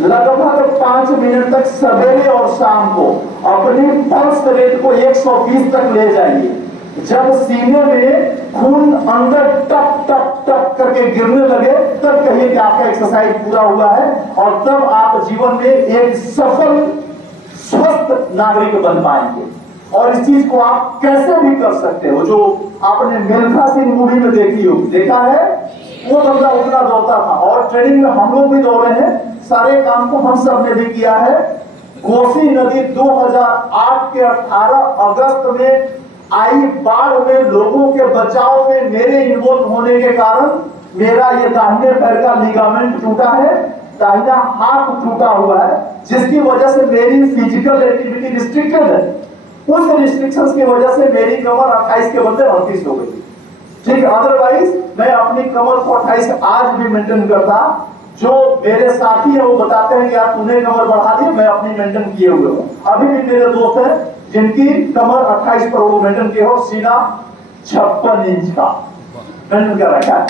लगभग 5 मिनट तक सवेरे और शाम को अपनी पल्स रेट को 120 तक ले जाइए। जब सीने में खून अंदर टप टप टप करके गिरने लगे तब कहिए कि आपका एक्सरसाइज पूरा हुआ है, और तब आप जीवन में एक सफल स्वस्थ नागरिक बन पाएंगे। और इस चीज को आप कैसे भी कर सकते हो। जो आपने मिल्खा सिंह मूवी में देखा है, वो बंदा उतना दौड़ता था, और ट्रेनिंग में हम लोग भी दौड़े हैं। सारे काम को हम सब ने भी किया है। कोसी नदी 2008 के 18 अगस्त में आई बाढ़ में लोगों के बचाव में मेरे इन्वॉल्व होने के कारण मेरा ये दाहिने पैर का लिगामेंट टूटा है, दाहिना हाथ टूटा हुआ है, जिसकी वजह से मेरी फिजिकल एक्टिविटी रिस्ट्रिक्टेड है। उस रिस्ट्रिक्शंस की वजह से मेरी कमर 28 के बदले 38 हो गई। ठीक है, अदरवाइज मैं अपनी कमर को 28 आज भी मेंटेन करता। जो मेरे साथी है वो बताते हैं कि यार तूने कमर बढ़ा दी, मैं अपनी मेंटेन किए हुए हूँ। अभी भी मेरे दोस्त हैं जिनकी कमर 28 पर वो मेंटेन किए हो, सीना 56 इंच का मेंटेन कर रखा है।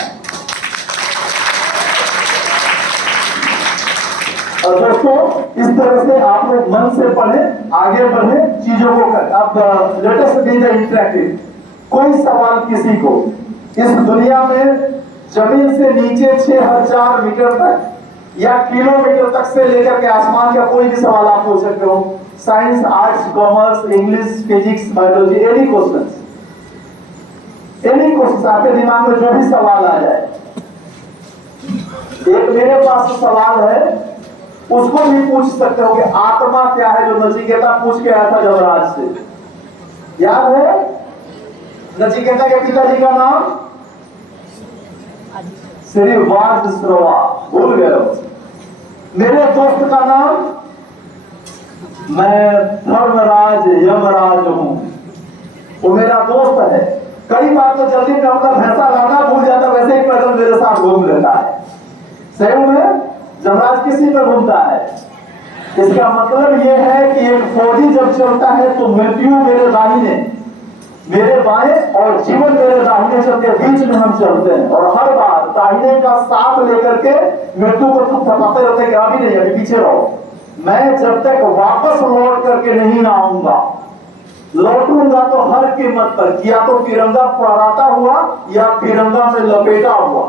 और दोस्तों इस तरह से आप लोग मन से पढ़े, आगे बढ़े, चीजों को कर। अब लेटेस्ट बी द इंटरेक्टिव। कोई सवाल किसी को इस दुनिया में जमीन से नीचे 6000 मीटर तक या किलोमीटर तक से लेकर के आसमान का कोई भी सवाल आप पूछ सकते हो। Science, arts, commerce, English, physics, biology, any question आपके दिमाग में जो भी सवाल आ जाए। एक मेरे पास सवाल है, उसको भी पूछ सकते हो कि आत्मा क्या है, जो नचिकेता पूछ के आया था जमराज से। याद है नचिकेता के पिताजी का नाम? श्री वाजश्रवा, भूल गए। मेरे दोस्त का नाम? मैं धर्मराज यमराज हूं। वो मेरा दोस्त है। कई बार तो जल्दी में अपना भैंसा लाना भूल जाता, वैसे ही पैदल मेरे साथ घूम लेता है। सही में जमराज किसी पर घूमता है। इसका मतलब यह है कि एक फौजी जब चलता है तो मृत्यु मेरे दाहिने, मेरे बाएं और जीवन मेरे दाहिने चलते, बीच में हम चलते हैं। और हर बार दाहिने का साथ लेकर के मृत्यु को तुम थकाते रहते कि अभी नहीं, अभी पीछे रहो। मैं जब तक वापस लौट करके नहीं आऊंगा, लौटूंगा तो हर कीमत पर, या तो तिरंगा फहराता हुआ या तिरंगा में लपेटा हुआ।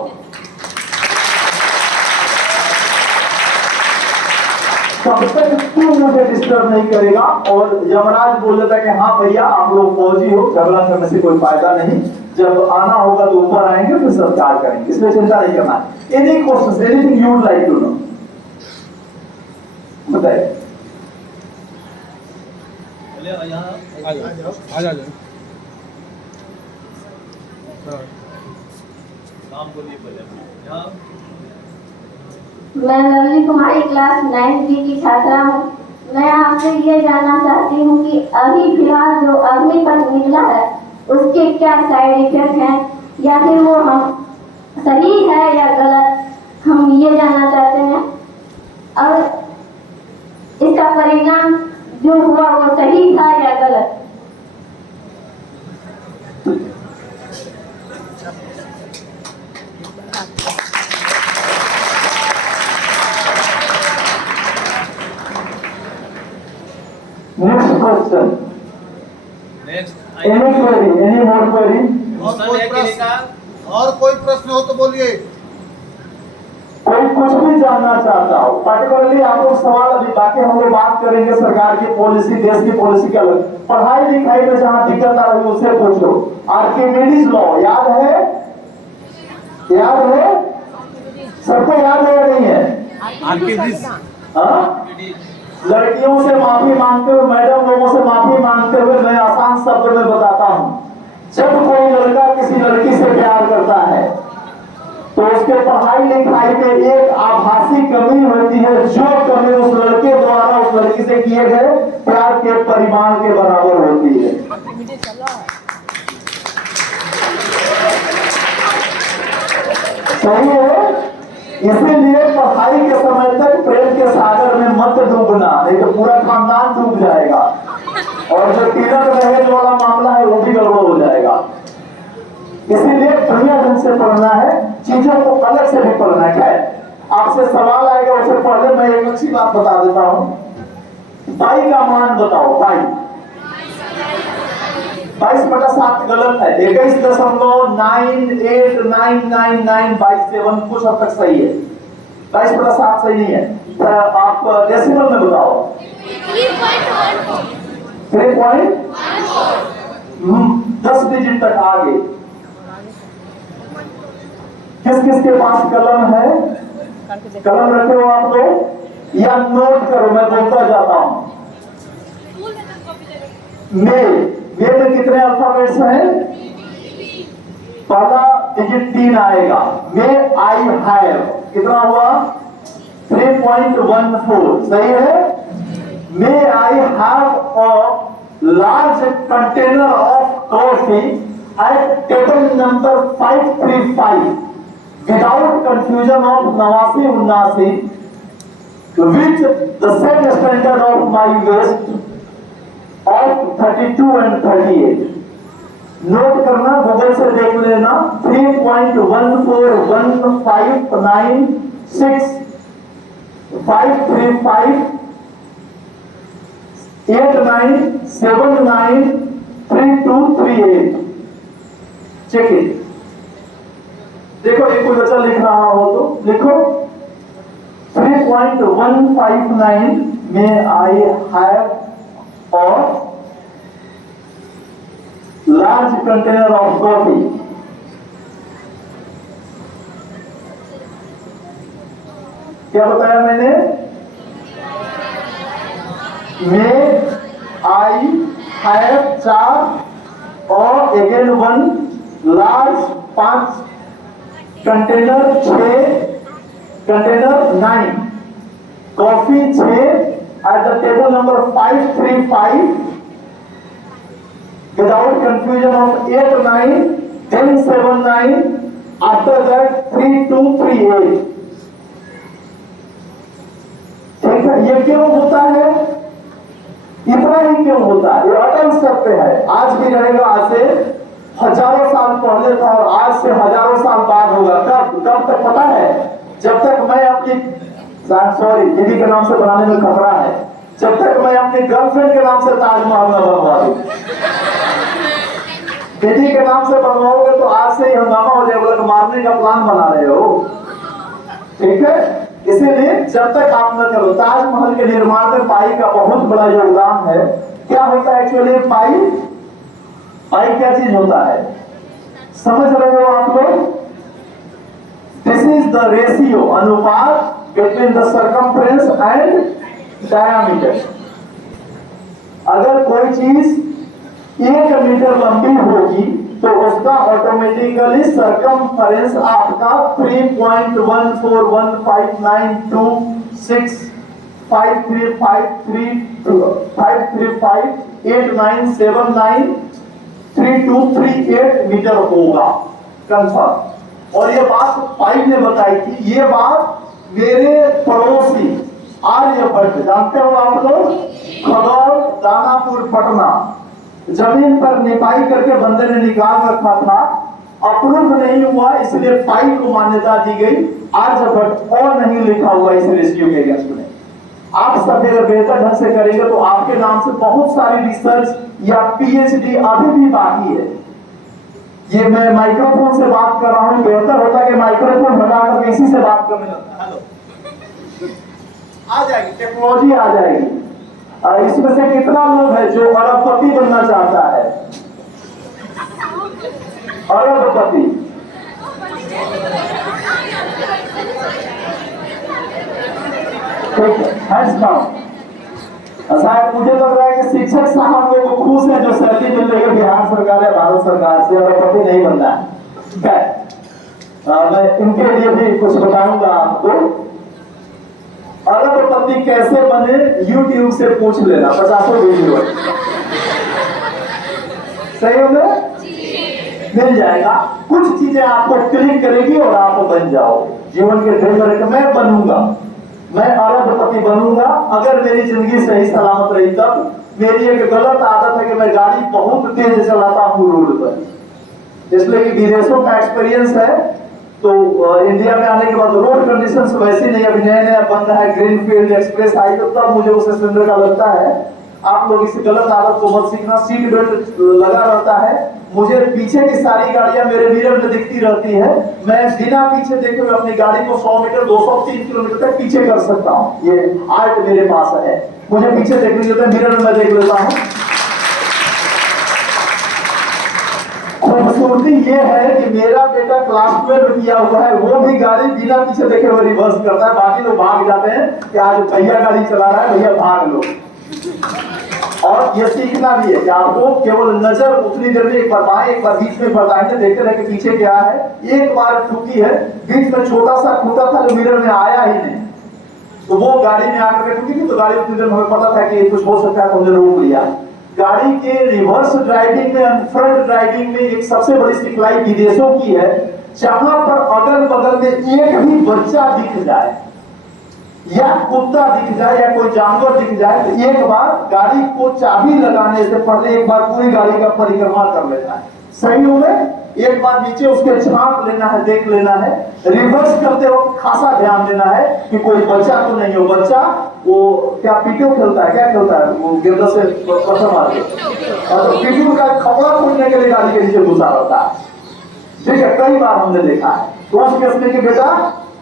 तब तक तू मुझे डिस्टर्ब नहीं करेगा। और यमराज बोल देता कि हाँ भैया आप लोग फौजी हो, झगड़ा करने से कोई फायदा नहीं, जब आना होगा तो ऊपर आएंगे, फिर सत्कार करेंगे, इसमें चिंता नहीं करना। Any question, anything you would like to know, बताइए। मैं लवली कुमारी क्लास 9B की छात्रा हूँ। मैं आपसे ये जानना चाहती हूँ कि अभी फिलहाल जो अग्निपथ निकला है उसके क्या साइड इफेक्ट हैं, या फिर वो हम सही है या गलत, हम ये जानना चाहते हैं। और इसका परिणाम जो हुआ वो सही था या गलत? Next question. Any query? Any more query? और कोई प्रश्न हो तो बोलिए। कोई कुछ भी जानना चाहता हो, पर्टिकुलरली आप लोग सवाल, अभी बाकी हम लोग बात करेंगे सरकार की पॉलिसी, देश की पॉलिसी का। पढ़ाई लिखाई में जहां दिक्कत आ रही है उससे पूछो। आर्किमिडीज लॉ याद है? याद है सबको? याद है या नहीं है? हाँ, लड़कियों से माफी मांगते हुए, मैडम लोगों से माफी मांगते हुए मैं आसान शब्द में बताता हूं। जब कोई लड़का किसी लड़की से प्यार करता है तो उसके पढ़ाई लिखाई में एक आभासी कमी होती है, जो कमी उस लड़के द्वारा उस लड़की से किए गए प्यार के परिमाण के बराबर होती है। सही है? इसीलिए पढ़ाई के समय तक प्रेम के सागर में मत डूबना, नहीं तो पूरा खानदान डूब जाएगा, और जो तिलक दहेज वाला मामला है वो भी गड़बड़ हो जाएगा। इसीलिए बढ़िया ढंग से पढ़ना है, चीजों को अलग से भी पढ़ना है। आपसे सवाल आएगा, उससे पहले मैं एक अच्छी बात बता देता हूं। पाई का मान बताओ। पाई 22/7 गलत है। 21.989992 कुछ हद तक सही है। 22/7 सही नहीं है। आप डेसिमल में बताओ। 3.14 10 डिजिट तक आगे। किस किस के पास कलम है? कलम रखे हो आप लोग या नोट करो, मैं बोलता जाता हूं। मे में कितने अल्फाबेट्स हैं? पहला डिजिट 3 आएगा। मे आई हैव कितना हुआ? 3.14 सही है। May I have a large container of coffee at table number 535 without confusion of 89-79 which the same standard of my waste of 32 and 38। Note करना, गूगल से देख लेना। 3.145965358979323 चेक इट। देखो एक कोई बच्चा लिख रहा हो तो लिखो 3.159 में आई हैव और लार्ज कंटेनर ऑफ कॉफी। क्या बताया मैंने? मे आई हैव 4 और again 1 large 5 container 6 container 9 coffee 6 at the table number 535 without confusion of 8 9 10 7 9 after that 3238। ठीक है, ये क्यों होता है? इतना ही क्यों होता है? ये अटल स्तर पे है, आज भी रहेगा, आज से हजारों साल पहले था और आज से हजारों साल बाद होगा। कब तक पता है? जब तक मैं अपनी सॉरी दीदी के नाम से बनाने में खतरा है, जब तक मैं अपनी गर्लफ्रेंड के नाम से ताजमहल न बनवा दूं। दीदी के नाम से बनवाओगे तो आज से ही हंगामा हो जाएगा, बोले मारने का प्लान बना रहे हो। ठीक है, इसीलिए जब तक आप न करो। ताजमहल के निर्माण में पाई का बहुत बड़ा योगदान है। क्या होता है एक्चुअली? पाई क्या चीज होता है? समझ रहे हो आप लोग? दिस इज द रेशियो, अनुपात between the circumference and diameter. अगर कोई चीज 1 मीटर लंबी होगी तो उसका ऑटोमेटिकली सर्कमफ्रेंस आपका 3.14159326535897932338 मीटर होगा कंफर्म। और ये बात पाई ने बताई थी। ये बात मेरे पड़ोसी आर्यभट्ट, जानते हो आप लोग, खगौल दानापुर पटना, जमीन पर निपाई करके बंदे ने निकाल रखा था, अप्रूव नहीं हुआ, इसलिए पाई को मान्यता दी गई। आर्यभट्ट और नहीं लिखा हुआ इस रेशियो के अगेंस्ट में। आप सब अगर बेहतर ढंग से करेंगे तो आपके नाम से बहुत सारी रिसर्च या पीएचडी अभी भी बाकी है। ये मैं माइक्रोफोन से बात कर रहा हूं, बेहतर होता है कि माइक्रोफोन हटाकर इसी से बात करने लगता। हेलो, आ जाएगी टेक्नोलॉजी, आ जाएगी। इसमें से कितना लोग है जो अरबपति बनना चाहता है? अरबपति शायद मुझे लग रहा है कि शिक्षक साहब लोग खुश हैं जो सैलरी मिल रही है बिहार सरकार या भारत सरकार से, अरबपति नहीं बनना है। मैं इनके लिए भी कुछ बताऊंगा आपको। अरबपति कैसे बने YouTube से पूछ लेना, 50 वीडियो सही होंगे, मिल जाएगा। कुछ चीजें आपको क्लिक करेगी और आप बन जाओगे। जीवन के ड्रीम में मैं बनूंगा, मैं अरबपति बनूंगा अगर मेरी जिंदगी सही सलामत रही तब। मेरी एक गलत आदत है कि मैं गाड़ी बहुत तेज चलाता हूँ रोड पर, इसलिए कि विदेशों का एक्सपीरियंस है। तो इंडिया में आने के बाद रोड कंडीशंस वैसी नहीं, अभी नया नया बन रहा है ग्रीनफील्ड एक्सप्रेस हाईवे, तब मुझे उस स्टैंडर्ड का लगता है। आप लोग इस गलत आदत को मत सीखना। सीट बेल्ट लगा रहता है, मुझे पीछे की सारी गाड़ियां मेरे मिरर में दिखती रहती है, मैं बिना पीछे देखे हुए अपनी गाड़ी को 100 मीटर 203 किलोमीटर तक पीछे कर सकता हूँ। ये आर्ट मेरे पास है, मुझे पीछे देखने होता है, मिरर में मैं देख लेता हूँ। खूबसूरती ये है कि मेरा बेटा क्लास 12 किया हुआ है, वो भी गाड़ी बिना पीछे देखे हुए रिवर्स करता है। बाकी लोग भाग जाते हैं कि आज भैया गाड़ी चला रहा है, भैया भाग लो। और ये सीखना भी है कि आपको केवल नजर उतनी देर में एक बार बाएं एक बार बीच में बताएंगे, देखते रहे कि पीछे क्या है। एक बार ठुकी है, बीच में छोटा सा खूंटा था जो मिरर में आया ही नहीं, तो वो गाड़ी में आकर के ठुकी थी, तो गाड़ी उतनी देर में हमें पता था कि कुछ हो सकता है, तो हमने रोक लिया। गाड़ी के रिवर्स ड्राइविंग में, फ्रंट ड्राइविंग में एक सबसे बड़ी सिखलाई विदेशों की है। जहां पर अगल बगल में एक भी बच्चा दिख जाए या कुत्ता दिख जाए या कोई जानवर दिख जाए, तो एक बार गाड़ी को चाबी लगाने से पहले एक बार पूरी गाड़ी का परिक्रमा कर लेना है। सही हो गए? एक बार नीचे उसके झांक लेना है, देख लेना है। रिवर्स करते वक्त खासा ध्यान देना है कि कोई बच्चा तो नहीं हो। बच्चा वो क्या पीटू खेलता है, क्या खेलता है, वो गेंदा से पत्थर मार के, तो पीटू का कपड़ा खोलने के लिए गाड़ी के नीचे घुसा रहता है। ठीक है, कई बार हमने देखा है। तो उस केस में कि बेटा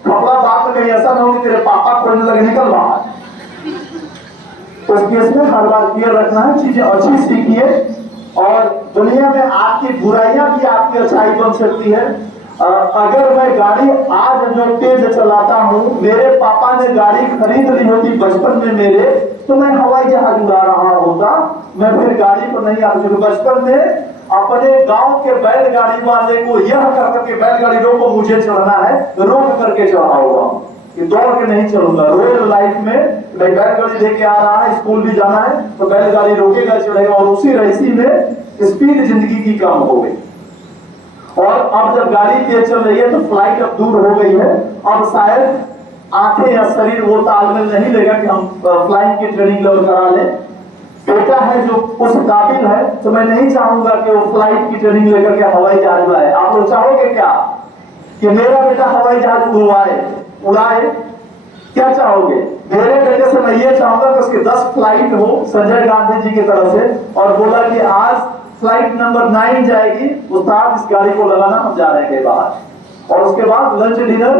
कपड़ा बात में कहीं ऐसा ना हो कि तेरे पापा खोलने लगे, निकल बाहर। तो इस केस में हर बार क्लियर रखना है, चीजें अच्छी सीखिए। और दुनिया में आपकी बुराइयां भी आपकी अच्छाई बन सकती है। अगर मैं गाड़ी आज जो तेज चलाता हूं, मेरे पापा ने गाड़ी खरीद ली होती बचपन में मेरे, तो मैं हवाई जहाज उड़ा रहा होता, मैं फिर गाड़ी पर नहीं आता। क्योंकि बचपन में अपने गांव के बैलगाड़ी वाले को यह कर करके बैलगाड़ी रोको, मुझे चढ़ना है, रोक करके चढ़ा हुआ कि दौड़ के नहीं चलूंगा। रोयल लाइफ में बैलगाड़ी लेके आ रहा है, स्कूल भी जाना है, तो बैलगाड़ी रोकेगा, चढ़ेगा, और उसी रैसी में स्पीड जिंदगी की कम हो गई। और अब जब गाड़ी तेज चल रही है तो फ्लाइट अब दूर हो गई है, अब शायद आंखें या शरीर वो तालमेल नहीं लेगा कि हम फ्लाइंग की ट्रेनिंग लेवल करा लें। बेटा है जो उस काबिल है, तो मैं नहीं चाहूंगा कि वो फ्लाइट की ट्रेनिंग लेकर के हवाई जहाज उड़ाए। आप लोग चाहोगे क्या कि मेरा बेटा हवाई जहाज उड़ाए? क्या चाहोगे? मेरे बेटे से मैं ये चाहूंगा कि उसके 10 फ्लाइट हो संजय गांधी जी की तरफ से, और बोला कि आज फ्लाइट नंबर 9 जाएगी, उस्ताद इस गाड़ी को लगाना, हम जा रहे हैं बाहर। और उसके बाद लंच डिनर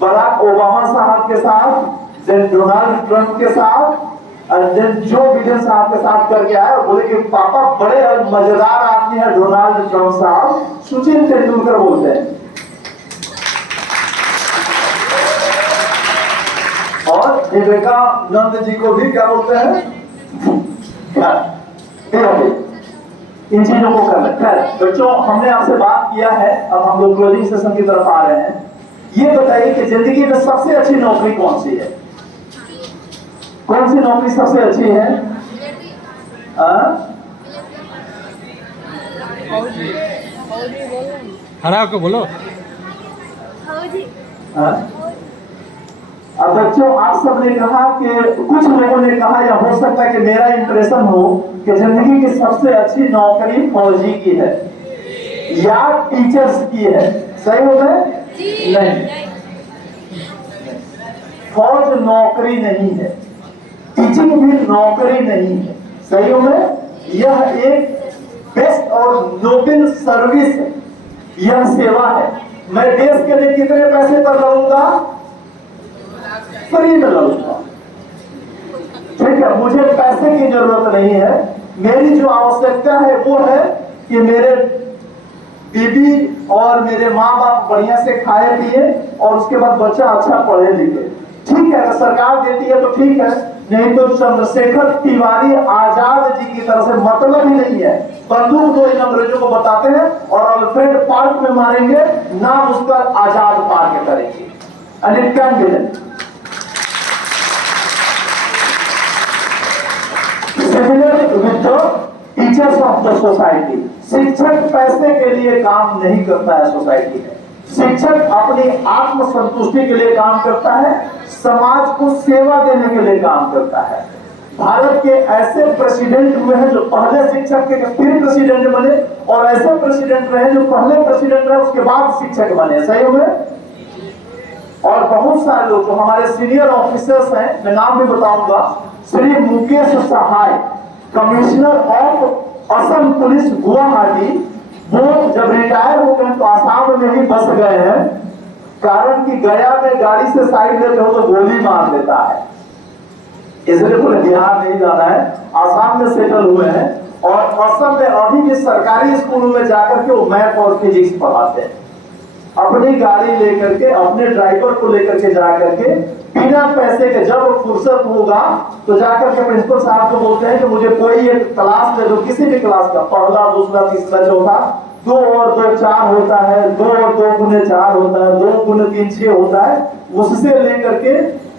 बराक ओबामा साहब के साथ, देन डोनाल्ड ट्रंप के साथ, और देन जो बिडेन साहब के साथ करके आए और बोले कि पापा बड़े और मजेदार आदमी है डोनाल्ड ट्रंप साहब, सचिन तेंदुलकर बोलते हैं। और विवेकानंद जी को भी क्या बोलते हैं? इन चीजों को कर रखा है। बच्चों, हमने आपसे बात किया है, अब हम लोग क्लोजिंग सेशन की तरफ आ रहे हैं। ये बताइए कि जिंदगी में सबसे अच्छी नौकरी कौन सी है? कौन सी नौकरी सबसे अच्छी है? हरा को बोलो। अब बच्चों, आप सबने कहा कि कुछ लोगों ने कहा, या हो सकता है कि मेरा इंप्रेशन हो कि जिंदगी की सबसे अच्छी नौकरी फौजी की है या टीचर्स की है। सही हो गए? नहीं, फौज नौकरी नहीं है, टीचिंग भी नौकरी नहीं है। सही हो गए? यह एक बेस्ट और नोबल सर्विस है, यह सेवा है। मैं देश के लिए कितने पैसे पर लड़ूंगा? फ्री में लड़ूंगा। ठीक है, मुझे पैसे की जरूरत नहीं है। मेरी जो आवश्यकता है वो है कि मेरे बीबी और मेरे माँ बाप बढ़िया से खाए पिए, और उसके बाद बच्चा अच्छा पढ़े लिखे। ठीक है, अगर सरकार देती है तो ठीक है, नहीं तो चंद्रशेखर तिवारी आजाद जी की तरफ से मतलब ही नहीं है। बंदूक दो इन अंग्रेजों को बताते हैं और अल्फ्रेड पार्क में मारेंगे, नाम उसका आजाद पार्क करेंगे। And it can be done. Similar with the teachers of the society. शिक्षक पैसे के लिए काम नहीं करता है सोसाइटी में। शिक्षक अपनी आत्म संतुष्टि के लिए काम करता है, समाज को सेवा देने के लिए काम करता है। भारत के ऐसे प्रेसिडेंट हुए हैं जो पहले शिक्षक के फिर प्रेसिडेंट बने, और ऐसे प्रेसिडेंट रहे जो पहले प्रेसिडेंट रहे उसके बाद शिक्षक बने। सही हुए। और बहुत सारे लोग जो हमारे सीनियर ऑफिसर्स हैं, मैं नाम भी बताऊंगा, Shri Mukesh Sahay, commissioner of Assam police Guwahati, वो जब रिटायर हो गए तो आसाम में ही बस गए हैं, कारण कि गया में गाड़ी से साइड लेते हो तो गोली मार देता है, इसलिए पूरे बिहार नहीं जाना है, आसाम में सेटल हुए हैं। और असम में अभी भी सरकारी स्कूलों में जाकर के वो मैथ और फिजिक्स पढ़ाते हैं, अपनी गाड़ी लेकर के, अपने ड्राइवर को लेकर के जाकर के, बिना पैसे के। जब फुर्सत होगा तो जाकर के प्रिंसिपल साहब को बोलते हैं कि मुझे कोई एक क्लास दे दो, किसी भी क्लास का, पहला दूसरा तीसरा चौथा, 2 और 2 4 होता है, 2 और 2 गुने 4 होता है, 2 गुने 3 6 होता है, उससे लेकर के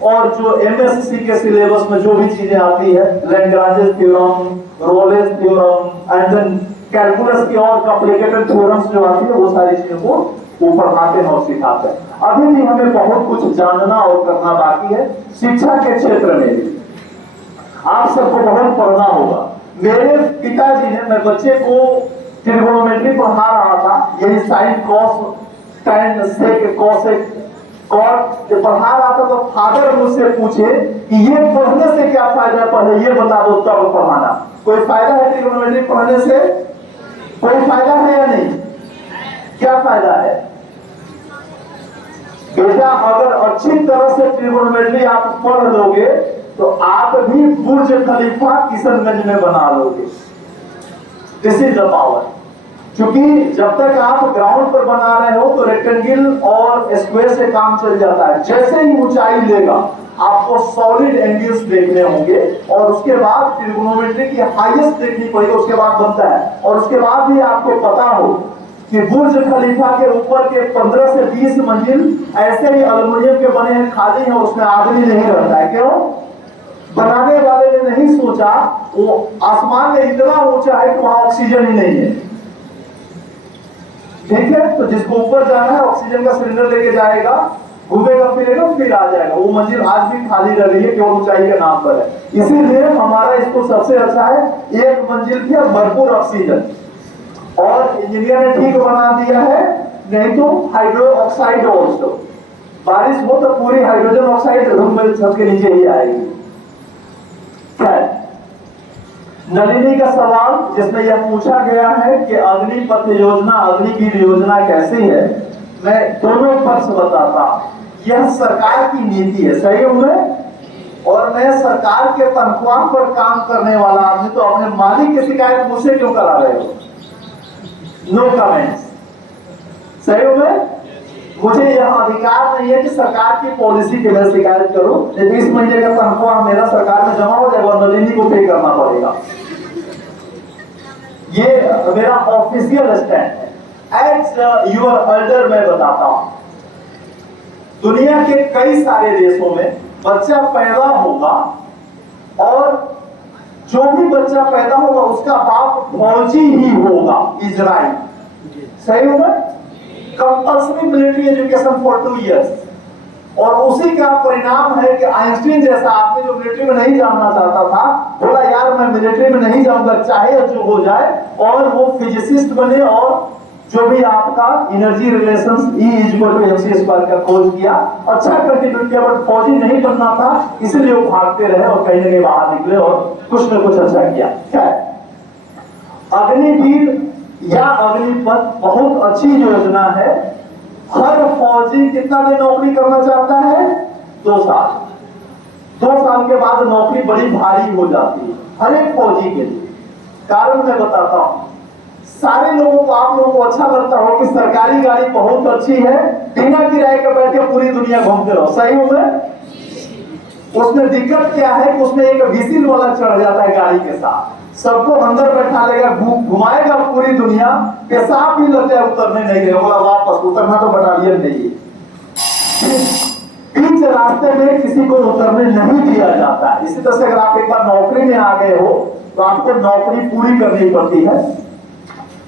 और जो एमएससी के सिलेबस में जो भी चीजें आती है, Lagrange theorem, Rolle's theorem and then calculus की और कॉम्प्लिकेटेड थ्योरम्स जो आती है, वो सारी चीजों को वो पढ़ाते हैं और सिखाते हैं। अभी भी हमें बहुत कुछ जानना और करना बाकी है शिक्षा के क्षेत्र में भी। आप सबको बहुत पढ़ना होगा। मेरे पिताजी ने, मैं बच्चे को ट्रिग्नोमेट्री पढ़ा रहा था, यही sine cos tan sec cosec cot जब पढ़ा रहा था तो फादर मुझसे पूछे कि ये पढ़ने से क्या फायदा है, पहले ये बता दो तब पढ़ाना। कोई फायदा है ट्रिग्नोमेट्री पढ़ने से? कोई फायदा है या नहीं? क्या फायदा है बेटा? अगर अच्छी तरह से ट्रिग्नोमेट्री आप पढ़ लोगे तो आप भी बुर्ज खलीफा किशनगंज में बना लोगे। This is the power. क्योंकि जब तक आप ग्राउंड पर बना रहे हो तो रेक्टेंगल और स्क्वायर से काम चल जाता है, जैसे ही ऊंचाई लेगा आपको सॉलिड एंगल्स देखने होंगे और उसके बाद ट्रिग्नोमेट्री की हाईएस्ट देखनी पड़ेगी, उसके बाद बनता है। और उसके बाद भी आपको पता हो कि बुर्ज खलीफा के ऊपर के 15 से 20 मंजिल ऐसे ही एल्युमिनियम के बने हैं, खाली हैं, उसमें आदमी नहीं रहता है। क्यों? बनाने वाले ने नहीं सोचा वो आसमान में इतना ऊंचा है कि वहां ऑक्सीजन ही नहीं है। ठीक है, तो जिसको ऊपर जाना है ऑक्सीजन का सिलेंडर लेके जाएगा, घूमेगा फिरेगा फिर आ जाएगा। वो मंजिल आज भी खाली रह रही है केवल ऊंचाई के नाम पर है। इसीलिए हमारा इसको सबसे अच्छा है, एक मंजिल की भरपूर ऑक्सीजन। और इंजीनियर ने ठीक बना दिया है, नहीं तो हाइड्रो ऑक्साइड ऑल्सो, बारिश हो तो पूरी हाइड्रोजन ऑक्साइड रूम में छत के नीचे ही आएगी। नलिनी का सवाल जिसमें यह पूछा गया है कि अग्निपथ योजना, अग्निवीर योजना कैसी है, मैं दोनों पक्ष बताता। यह सरकार की नीति है, सही हुए। और मैं सरकार के तनख्वाह पर काम करने वाला आदमी, तो अपने मालिक की शिकायत मुझसे क्यों करा रहे हो? No comments. सही हुए। मुझे यह अधिकार नहीं है कि सरकार की पॉलिसी के मैं शिकायत करूं। 20 महीने का तनख्वाह मेरा सरकार में जमा हो जाएगा और नलिनी को पे करना पड़ेगा। ये मेरा ऑफिशियल स्टैंड है। एज यूर एल्डर मैं बताता हूं, दुनिया के कई सारे देशों में बच्चा पैदा होगा और जो भी बच्चा पैदा होगा उसका बाप फौजी ही होगा, इजराइल। सही होगा। Compulsory military education for 2 years. और उसी का परिणाम है कि आइंस्टीन जैसा आदमी जो मिलिट्री में नहीं जाना चाहता था, बोला यार मैं मिलिट्री में नहीं जाऊंगा चाहे जो हो जाए, और वो फिजिसिस्ट बने और जो भी आपका एनर्जी रिलेशंस E=mc² का खोज किया, अच्छा कंट्रीब्यूट किया, बट फौजी नहीं बनना था, इसलिए वो भागते रहे और कहीं ना कहीं बाहर निकले और कुछ न कुछ अच्छा किया। क्या अग्निवीर या अग्निपथ बहुत अच्छी योजना है। हर फौजी कितना दिन नौकरी करना चाहता है? 2 साल। 2 साल के बाद नौकरी बड़ी भारी हो जाती है हर एक फौजी के लिए। कारण मैं बताता हूं, सारे लोगों को, आप लोगों को अच्छा लगता हो कि सरकारी गाड़ी बहुत अच्छी है, बिना किराए के बैठ के पूरी दुनिया घूमते रहो। सही हो। उसमें दिक्कत क्या है कि उसमें एक व्हीसिल वाला चढ़ जाता है गाड़ी के साथ, सबको अंदर बैठा लेगा, घुमाएगा पूरी दुनिया, पेशाब भी लग जाए उतरने नहीं देगा, बोला वापस उतरना तो बटालियन नहीं है। बीच रास्ते में किसी को उतरने नहीं दिया जाता है। इसी तरह से अगर आप एक बार नौकरी में आ गए हो तो आपको नौकरी पूरी करनी पड़ती है।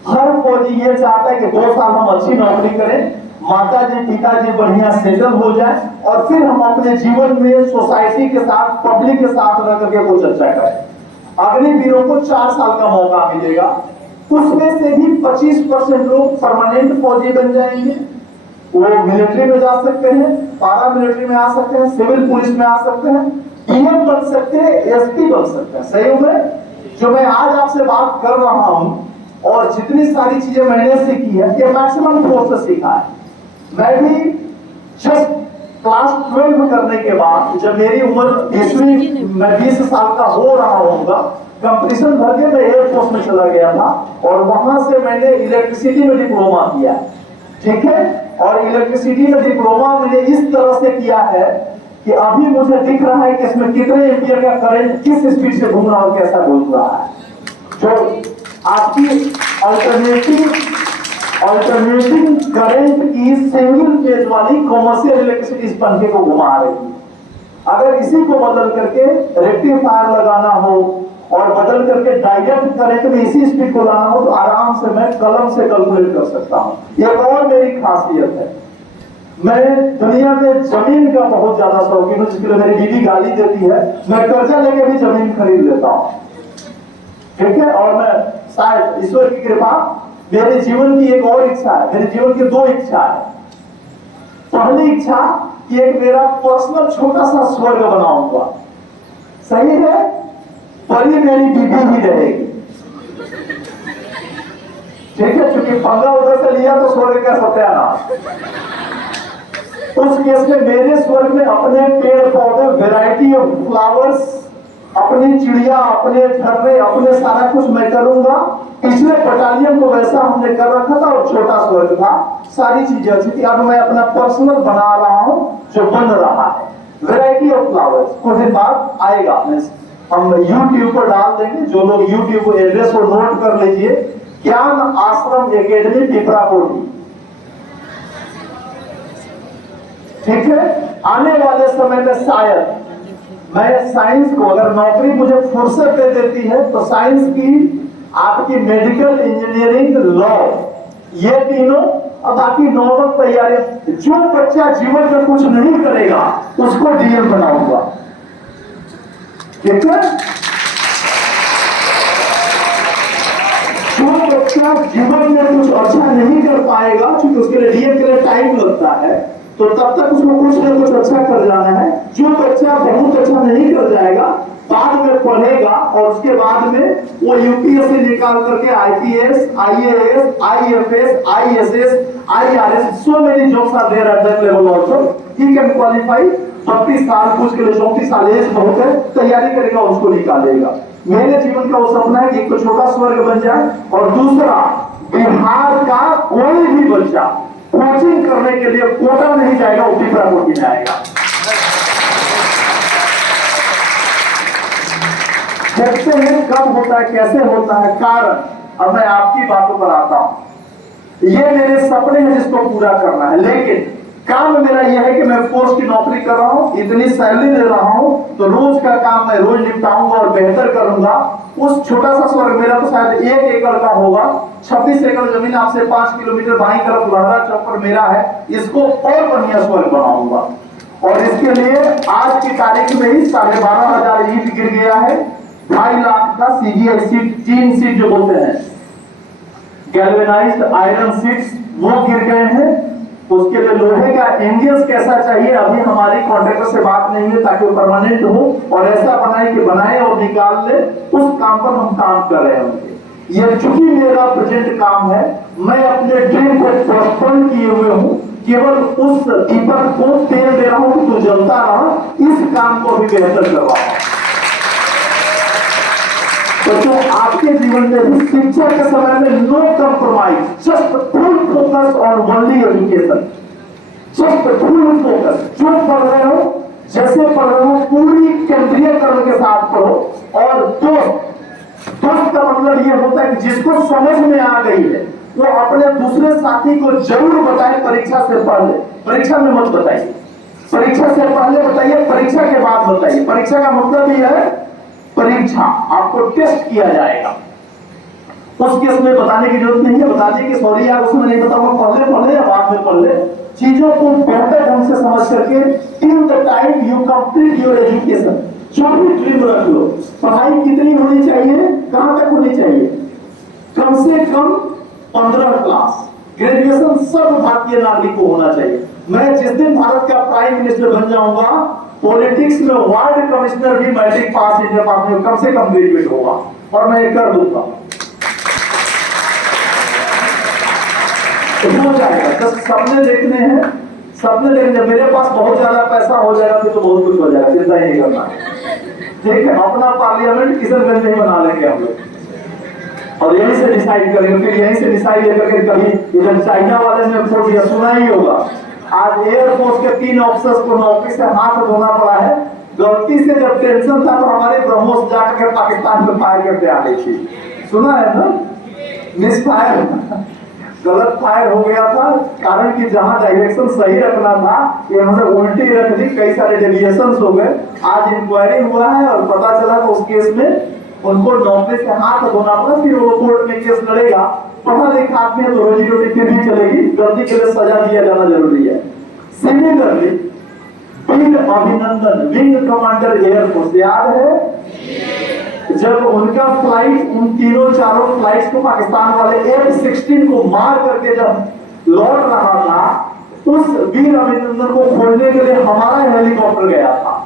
हर फौजी ये चाहता है कि 2 साल हम अच्छी नौकरी करें, माताजी पिताजी बढ़िया सेटल हो जाए और फिर हम अपने जीवन में सोसाइटी के साथ, पब्लिक के साथ रह करके कुछ अच्छा करें। अग्निवीरों को 4 साल का मौका मिलेगा, उसमें से भी 25% लोग परमानेंट फौजी बन जाएंगे। वो मिलिट्री में जा सकते हैं, पारा मिलिट्री में आ सकते हैं, सिविल पुलिस में आ सकते हैं, पीएम बन सकते हैं, एसपी बन सकते हैं। सही में जो मैं आज आपसे बात कर रहा हूं और जितनी सारी चीजें मैंने सीखी है, ये मैक्सिमम कोर्स से सीखा है। मैं भी जस्ट क्लास 12 करने के बाद, जब मेरी उम्र 20 साल का हो रहा होगा, कंपटीशन भर के मैं एयरफोर्स में चला गया था और वहां से मैंने इलेक्ट्रिसिटी में डिप्लोमा किया। ठीक है, और इलेक्ट्रिसिटी में डिप्लोमा मैंने इस तरह से किया है कि अभी मुझे दिख रहा है कि इसमें कितने एम्पियर का करंट किस स्पीड से घूम रहा है, कैसा घूम रहा है, जो आपकी अल्टरनेटिंग करंट की सिंगल फेज वाली कॉमर्शियल इलेक्ट्रिसिटी इस पंखे को घुमा रही है। अगर इसी को बदल करके रेक्टिफायर लगाना हो और बदल करके डायरेक्ट करंट में इसी स्पीड को लाना हो, तो आराम से मैं कलम से कैलकुलेट कर सकता हूं। एक और मेरी खासियत है, मैं दुनिया में जमीन का बहुत ज्यादा शौकीन हूं, जिसके लिए मेरी बीवी गाली देती है। मैं कर्जा लेके भी जमीन खरीद लेता हूं। ठीक है, और मैं शायद ईश्वर की कृपा, मेरे जीवन की एक और इच्छा है, मेरे जीवन की 2 इच्छा है। पहली इच्छा कि एक मेरा पर्सनल छोटा सा स्वर्ग बनाऊंगा। सही है, परी मेरी बीवी ही रहेगी। ठीक है, क्योंकि पंगा उधर से लिया तो स्वर्ग का सत्यानाश। उस केस में मेरे स्वर्ग में अपने पेड़ पौधे, वैरायटी ऑफ फ्लावर्स, अपनी चिड़िया, अपने झरने, अपने सारा कुछ मैं करूंगा। पिछले बटालियन को वैसा हमने कर रखा था और छोटा स्वर्ग था, सारी चीजें अच्छी थी। अब मैं अपना पर्सनल बना रहा हूं, जो बन रहा है वैरायटी ऑफ फ्लावर्स। कुछ दिन बाद आएगा, हम YouTube पर डाल देंगे। जो लोग YouTube एड्रेस को नोट कर लीजिए, ज्ञान आश्रम एकेडमी पिपरापुर। ठीक है, आने वाले समय में शायद मैं साइंस को, अगर नौकरी मुझे फुर्सत दे देती है, तो साइंस की, आपकी मेडिकल, इंजीनियरिंग, लॉ, ये तीनों और बाकी नॉर्मल तैयारी, जो बच्चा जीवन में कुछ नहीं करेगा उसको डीएम बनाऊंगा। ठीक है, जो बच्चा जीवन में कुछ अच्छा नहीं कर पाएगा, क्योंकि उसके लिए डीएम के लिए टाइम लगता है, तो तब तक उसको कुछ ना कुछ अच्छा कर जाना है। जो बच्चा बहुत अच्छा नहीं कर जाएगा, बाद में पढ़ेगा और उसके बाद में वो यूपीएससी निकाल करके IPS, IAS, IFS, ISS, IRS, so many jobs are there at that level also. He can qualify. 32 साल, कुछ के लिए 34 साल एज बहुत है, तैयारी करेगा, उसको निकालेगा। मेरे जीवन का वो सपना है कि एक तो छोटा स्वर्ग बन जाए, और दूसरा, बिहार का कोई भी बच्चा कोचिंग करने के लिए कोटा नहीं जाएगा, वो पिपरापुर में आएगा। देखते हैं कब होता है, कैसे होता है, कारण। अब मैं आपकी बातों पर आता हूं। ये मेरे सपने हैं जिसको पूरा करना है, लेकिन काम मेरा यह है कि मैं फोर्स की नौकरी कर रहा हूं, इतनी सैलरी ले रहा हूं, तो रोज का काम मैं रोज निपटाऊंगा और बेहतर करूंगा। उस छोटा सा स्वर्ग मेरा तो शायद 1 एकड़ का होगा। 26 एकड़ जमीन आपसे 5 किलोमीटर बाईं तरफ लहरा चौक पर मेरा है। इसको और बढ़िया स्वर्ग बनाऊंगा, और इसके लिए आज की तारीख में ही 12,500 ईंट गिर गया है। 2.5 लाख का सीजीआई सीट, 3 सीट जो बोलते हैं गैल्वेनाइज्ड आयरन सीट्स, वो गिर गए हैं। उसके लिए लोहे का एंगल्स कैसा चाहिए, अभी हमारी कॉन्ट्रैक्टर से बात नहीं है, ताकि वो परमानेंट हो और ऐसा बनाए और निकाल ले। उस काम पर हम काम कर रहे हैं। ये चूंकि मेरा प्रेजेंट काम है, मैं अपने ड्रीम को पोस्टपोन किए हुए हूँ, केवल उस दीपक को तेल दे रहा हूँ, तू जलता रहा, इस काम को भी बेहतर कर रहा हूँ। तो आपके जीवन में भी शिक्षा के समय में no compromise, just full focus on only education, just full focus. जो पढ़ रहे हो, जैसे पढ़ रहे हो, पूरी केंद्रीय कर्म के साथ पढ़ो। और दोस्त का मतलब यह होता है कि जिसको समझ में आ गई है, वो अपने दूसरे साथी को जरूर बताए, परीक्षा से पहले। परीक्षा में मत बताइए, परीक्षा से पहले बताइए, परीक्षा के बाद बताइए। परीक्षा का मतलब यह है, परीक्षा, आपको टेस्ट किया जाएगा। उस केस में बताने की जरूरत नहीं है, बता दी कि सॉरी यार उसमें नहीं पता, वो पढ़ ले या बाद में पढ़ ले। चीजों को बेहतर ढंग से समझ करके till the time you complete your education, जो भी ड्रीम रख लो, पढ़ाई कितनी होनी चाहिए, कहां तक होनी चाहिए, कम से कम 15 क्लास ग्रेजुएशन सब भारतीय नागरिक को होना चाहिए। मैं जिस दिन भारत का प्राइम मिनिस्टर बन जाऊंगा, पॉलिटिक्स में वार्ड कमिश्नर भी मैट्रिक पास इंटर पास में कम से कम ग्रेजुएट होगा, और मैं ये कर दूंगा, तो हो जाएगा। बस सपने देखने हैं, सपने देखने, मेरे पास बहुत ज्यादा पैसा हो जाएगा तो बहुत कुछ हो जाएगा, चिंता नहीं करना है, ठीक है। अपना पार्लियामेंट किशनगंज में ही बना लेंगे हम लोग, और यहीं से डिसाइड करेंगे, फिर यहीं से डिसाइड लेकर के कभी इधर चाइना वाले ने वोट दिया, सुना ही होगा। आज एयरफोर्स के 3 ऑफिसर्स को नौकरी से हाथ धोना पड़ा है, गलती से जब टेंशन था तो हमारे ब्रह्मोस जाकर के पाकिस्तान में फायर करते आ गई थी, सुना है ना, मिस फायर, गलत फायर हो गया था, कारण कि जहां डायरेक्शन सही रखना था ये हमने उल्टी रख दी, कई सारे डेविएशंस हो गए। आज इंक्वायरी हुआ है और पता चला तो उस केस में उनको नौकरी से हाथ धोना पड़ा, फिर वो कोर्ट में केस लड़ेगा। पढ़ा लिखा आदमी है तो रोजी रोटी फिर भी चलेगी, गलती के लिए सजा दिया जाना जरूरी है। सिमिलरली विंग अभिनंदन, विंग कमांडर एयरफोर्स, याद है जब उनका फ्लाइट, उन तीनों चारों फ्लाइट्स को पाकिस्तान वाले F-16 को मार करके जब लौट रहा था, उस वीर अभिनंदन को खोजने के लिए हमारा हेलीकॉप्टर गया था,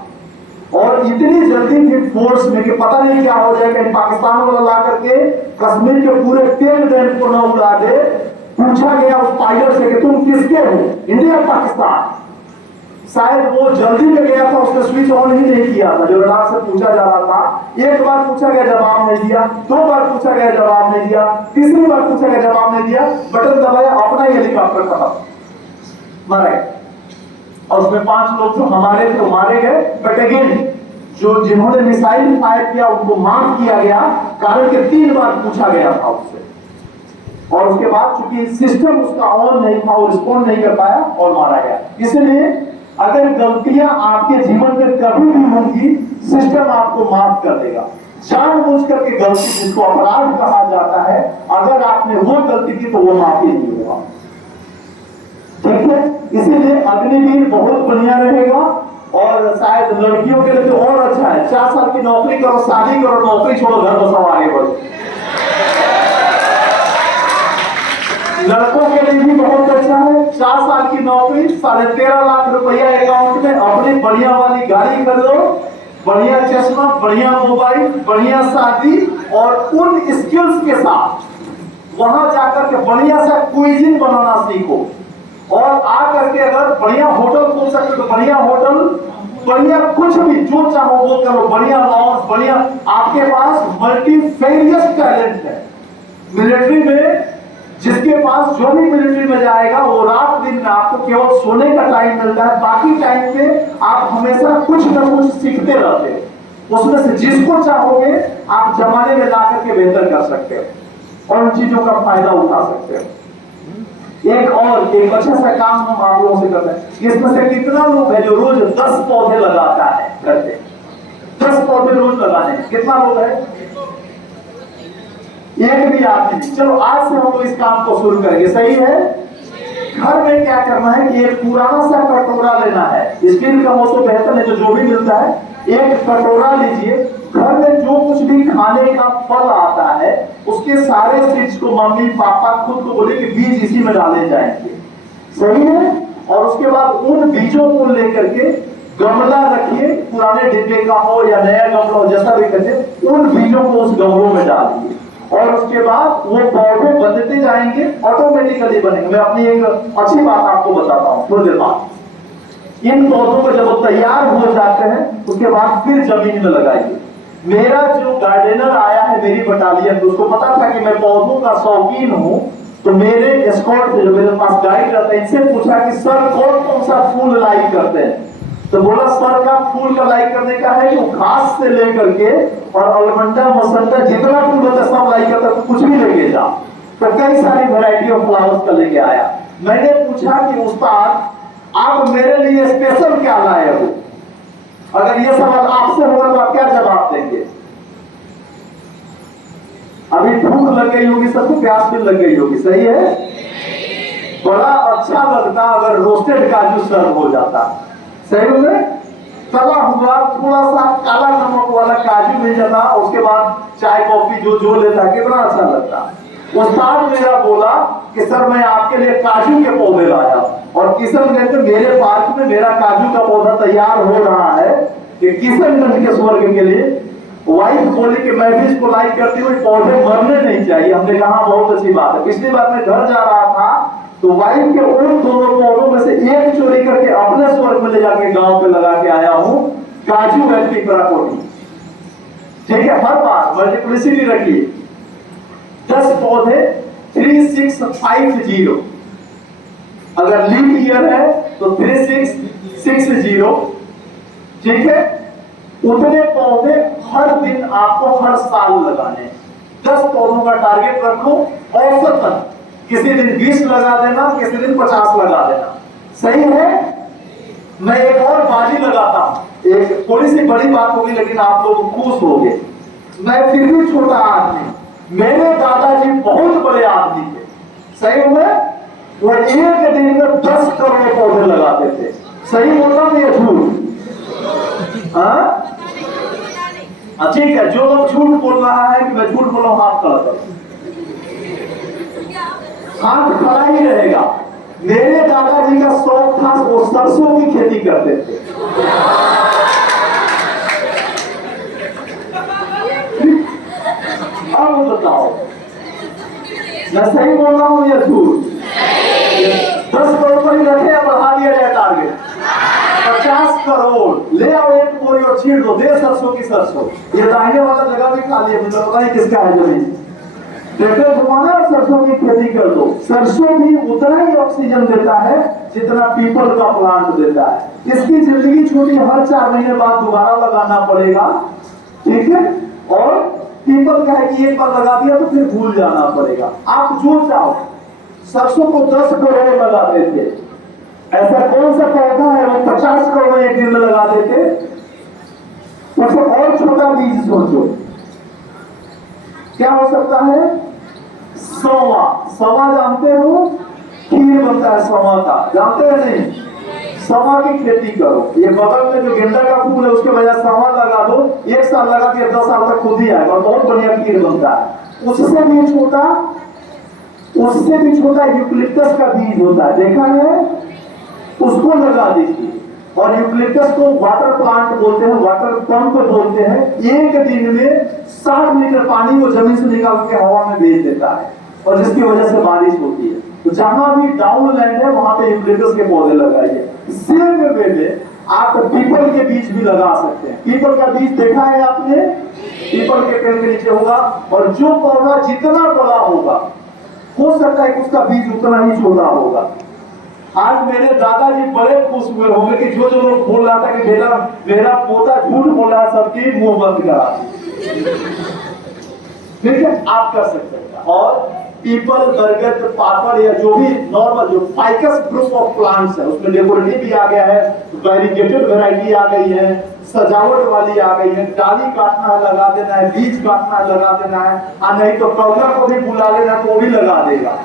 और इतनी जल्दी थी फोर्स में कि पता नहीं क्या हो जाए, कहीं पाकिस्तान वाला ला करके कश्मीर के पूरे तेल डैम को न उड़ा दे। पूछा गया उस पायलट से कि तुम किसके हो, इंडिया पाकिस्तान, शायद वो जल्दी में गया था, उसने स्विच ऑन ही नहीं किया था, जो रडार से पूछा जा रहा था। एक बार पूछा गया जवाब नहीं दिया, 2 बार पूछा गया जवाब नहीं दिया, तीसरी बार पूछा गया जवाब नहीं दिया, बटन दबाया, अपना ही हेलीकॉप्टर खत्म, मारा गया। और उसमें 5 लोग जो हमारे थे मारे गए, बट अगेन जो जिन्होंने मिसाइल फायर किया उनको माफ किया गया, कारण कि 3 बार पूछा गया था उससे, और उसके बाद चूंकि सिस्टम उसका ऑन नहीं था, वो रिस्पॉन्ड नहीं कर पाया और मारा गया। इसलिए अगर गलतियां आपके जीवन में कभी भी होंगी, सिस्टम आपको माफ कर देगा। जानबूझ करके गलती, जिसको अपराध कहा जाता है, अगर आपने वो गलती की तो वो माफी नहीं होगा, ठीक है। इसीलिए अग्निवीर बहुत बढ़िया रहेगा, और शायद लड़कियों के लिए तो और अच्छा है। 4 साल की नौकरी करो, शादी करो, नौकरी छोड़ो, घर बसाओ, आगे बढ़ो। लड़कों के लिए भी बहुत अच्छा है, 4 साल की नौकरी, 13.5 लाख रुपया अकाउंट में, अपनी बढ़िया वाली गाड़ी कर लो, बढ़िया चश्मा, बढ़िया मोबाइल, बढ़िया शादी, और उन स्किल्स के साथ वहां जाकर के बढ़िया सा क्विजिन बनाना सीखो, और आकर के अगर बढ़िया होटल खोल सकते तो बढ़िया होटल, बढ़िया कुछ भी जो चाहो वो करो, बढ़िया लॉन्च, बढ़िया, आपके पास मल्टीफेरियस टैलेंट है। मिलिट्री में जिसके पास, जो भी मिलिट्री में जाएगा वो रात दिन में आपको केवल सोने का टाइम मिलता है, बाकी टाइम में आप हमेशा कुछ न कुछ सीखते रहते हो। उसमें से जिसको चाहोगे आप जमाने में लाकर के बेहतर कर सकते हो और उन चीजों का फायदा उठा सकते हो। एक अच्छा सा काम हम आप लोगों से करते हैं। इसमें से कितना लोग है जो रोज 10 पौधे लगाता है, करते 10 पौधे रोज लगाने, कितना लोग है? एक भी आदमी नहीं। चलो आज से हम लोग इस काम को शुरू करेंगे, सही है। घर में क्या करना है कि एक पुराना सा कटोरा लेना है, स्टील का हो तो बेहतर है, जो भी मिलता है, एक कटोरा लीजिए। घर में जो कुछ भी खाने का फल आता है उसके सारे सीड्स को मम्मी पापा खुद को बोले कि बीज इसी में डाले जाएंगे, सही है। और उसके बाद उन बीजों को लेकर के गमला रखिए, पुराने डिब्बे का हो या नया गमला हो, जैसा भी करिए, उन बीजों को उस गमलों में डालिए और उसके बाद वो पौधे बनते जाएंगे, ऑटोमेटिकली बनेंगे। मैं अपनी एक अच्छी बात आपको बताता हूँ थोड़ी देर बाद। इन पौधों को जब तैयार हो जाते हैं उसके बाद फिर जमीन में लगाइए। मेरा जो गार्डनर आया है मेरी बटालियन, उसको पता था कि मैं पौधों का शौकीन हूँ, तो मेरे एस्कॉर्ट जो मेरे पास गाइड रहता है, इनसे पूछा कि सर कौन सा फूल लाइक करते हैं, तो बोला सर का फूल का लाइक करने का है, वो घास से लेकर के और अलमंडा मसंडा जितना फूल होता है सब लाइक करता है, कुछ भी लेके जा। तो कई सारी वैरायटी ऑफ फ्लावर्स का लेके आया। मैंने पूछा कि उस्ताद आप मेरे लिए स्पेशल क्या लाए हो? अगर ये सवाल आपसे होगा तो आप क्या जवाब देंगे? अभी भूख लग गई होगी, सबको प्यास भी लग गई होगी, सही है। बड़ा अच्छा लगता अगर रोस्टेड काजू सर्व हो जाता, सही में तला हुआ थोड़ा सा काला नमक वाला काजू मिल जाता, उसके बाद चाय कॉफी जो लेता, कितना अच्छा लगता। उस्ताद मेरा बोला कि सर मैं आपके लिए काजू के पौधे लाया, और किशनगंज में मेरे पार्क में मेरा काजू का पौधा तैयार हो रहा है कि किशनगंज के स्वर्ग के लिए। वाइफ बोली कि मैं भी इसको लाइक करती हूँ, पौधे मरने नहीं चाहिए। हमने कहा बहुत अच्छी बात है। पिछली बार मैं घर जा रहा था तो वाइफ के उन दोनों पौधों में से एक चोरी करके अपने स्वर्ग में ले जाके गांव पे लगा के आया हूँ, काजू एंटीपराकोटी। ठीक है, हर बार मल्टीप्लिसिटी रखिए। 10 पौधे 3650, अगर लीप ईयर है तो 3660। ठीक है, उतने पौधे हर दिन आपको हर साल लगाने। 10 पौधों का टारगेट रखो, औसतन किसी दिन 20 लगा देना, किसी दिन 50 लगा देना, सही है। मैं एक और बाजी लगाता हूं, एक थोड़ी सी बड़ी बात होगी लेकिन आप लोग खुश होंगे। मैं फिर भी छोटा आदमी, मेरे दादाजी बहुत बड़े आदमी थे, सही में। वो एक दिन में 10 करोड़ पौधे लगाते थे, सही बोल रहा हूं या झूठ? हाँ ठीक है, जो लोग झूठ बोल रहा है कि मैं झूठ बोल रहा हूं, हाथ खड़ा करो। हाथ खड़ा ही रहेगा। मेरे दादाजी का शौक था, वो सरसों की खेती करते थे। अब बताओ मैं सही बोल रहा हूं या झूठ? 10 करोड़ पर ही रखे या बढ़ा दिया जाए टारगेट? 50 करोड़ ले आओ, एक बोरी और छीड़ दो, दे सरसों की सरसों। ये दाहिने वाला जगह भी खाली है, मुझे पता नहीं किसका है जमीन। ट्रैक्टर घुमाना और सरसों की खेती कर दो। सरसों भी उतना ही ऑक्सीजन देता है जितना पीपल का प्लांट देता है। इसकी जिंदगी छोटी, हर 4 महीने बाद दोबारा लगाना पड़ेगा, ठीक है। और पीपल का है कि एक बार लगा दिया तो फिर भूल जाना पड़ेगा। आप जो चाहो, सरसों को 10 करोड़ लगा देते, ऐसा कौन सा पौधा है वो 50 करोड़ एक दिन में लगा देते? उसको और छोटा बीज सोचो, क्या हो सकता है? सवा। सवा जानते हो, खीर बनता है सवा का, जानते हैं नहीं? सवा की खेती करो। ये बगल में जो गेंदा का फूल है उसके वजह सवा लगा दो, 1 साल लगा के 10 साल तक खुद ही आएगा और बहुत बढ़िया खीर बनता है। उससे भी छोटा यूकलिप्टस का बीज होता है, देखा है? उसको लगा दीजिए। और यूकलिप्टस को वाटर प्लांट बोलते हैं, वाटर पंप बोलते हैं। एक दिन में 60 लीटर पानी वो जमीन से निकाल के हवा में भेज देता है, और जिसकी वजह से बारिश होती है। तो जहां भी डाउन लैंड है वहां पे यूकलिप्टस के पौधे लगाइए। सेम वे में आप पीपल के बीज भी लगा सकते हैं। पीपल का बीज देखा है आपने? पीपल के पेड़ के नीचे होगा, और जो पौधा जितना बड़ा होगा हो सकता है कि उसका बीज उतना ही छोटा होगा। आज मेरे दादाजी बड़े खुश हुए होंगे कि जो लोग बोल रहा था कि बेटा मेरा पोता झूठ बोल रहा है, सबकी मुंह बंद करा। ठीक है, आप कर सकते हैं। और पीपल, बरगद, पापड़ या जो भी नॉर्मल जो फाइकस ग्रुप ऑफ प्लांट्स है, उसमें डेकोरेटिव भी आ गया है, वेरीगेटेड वैरायटी आ गई है, सजावट वाली आ गई है। डाली काटना है लगा देना है, बीज काटना है लगा देना है, और नहीं तो कौला को भी बुला लेना तो भी लगा देगा।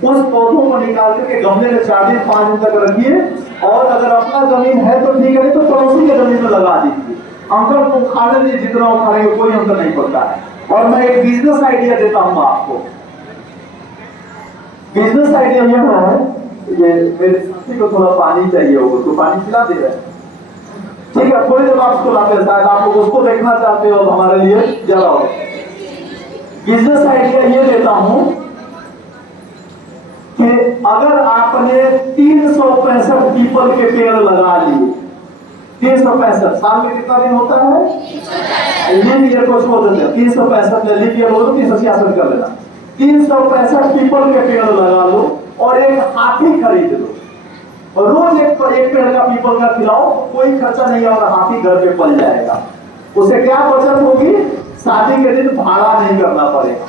उस पौधों को निकाल करके गमले में 4 दिन 5 दिन तक रखिए। और अगर अपना जमीन है तो ठीक है, तो पड़ोसी के जमीन में लगा दीजिए। अंकल को खाने दीजिए, जितना वो खाएंगे कोई अंतर नहीं पड़ता है। और मैं एक बिजनेस आइडिया देता हूं आपको। बिजनेस आइडिया यह है, ये मेरे साथी को थोड़ा पानी चाहिए होगा तो पानी पिला दे रहे हैं, ठीक है? थोड़ी देर आपको लाते हैं, शायद आप लोग उसको देखना चाहते हो, हमारे लिए जरा हो। बिजनेस आइडिया ये देता हूं कि अगर आपने 365 पीपल के पेड़ लगा लिए, 365 साल में कितना दिन होता है? लीप ईयर को छोड़ देते हैं, 365 में लीप ईयर हो तो 366 कर लेना। 365 पीपल के पेड़ लगा लो और एक हाथी खरीद लो, और रोज एक पेड़ का पीपल का खिलाओ, कोई खर्चा नहीं है, और हाथी घर पे पल जाएगा। उसे क्या बचत होगी? शादी के दिन भाड़ा नहीं करना पड़ेगा।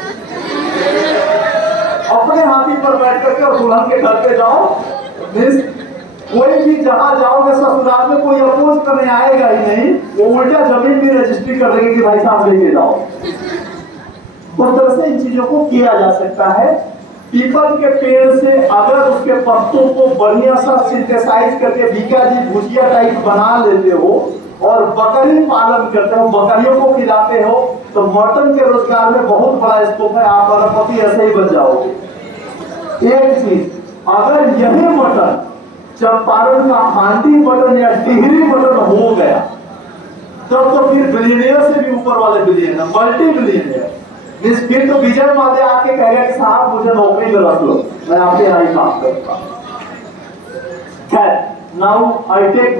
अपने हाथी पर बैठ करके और दुल्हन के घर पे जाओ, कोई भी जहां जाओगे ससुराल में कोई अपोज करने आएगा ही नहीं, वो उल्टा जमीन भी रजिस्ट्री कर देंगे कि भाई साहब लेके जाओ। उस तरह से इन चीजों को किया जा सकता है। पीपल के पेड़ से अगर उसके पत्तों को बढ़िया सा सिंथेसाइज करके बीकाजी भुजिया टाइप बना लेते हो और बकरी पालन करते हो, बकरियों को खिलाते हो, तो मटन के रोजगार में बहुत बड़ा स्कोप है। आप अरबपति ऐसे ही बन जाओगे। एक चीज, अगर यही मटन चंपारण का हांडी मटन या टिहरी मटन हो गया, तब तो फिर बिलियनियर से भी ऊपर वाले बिलियनियर, मल्टी बिलियनियर। फिर तो विजय माल्या आके कहेगा कि साहब मुझे नौकरी में रख लो, मैं आपके यहाँ ही काम करता हूँ। खैर, now I take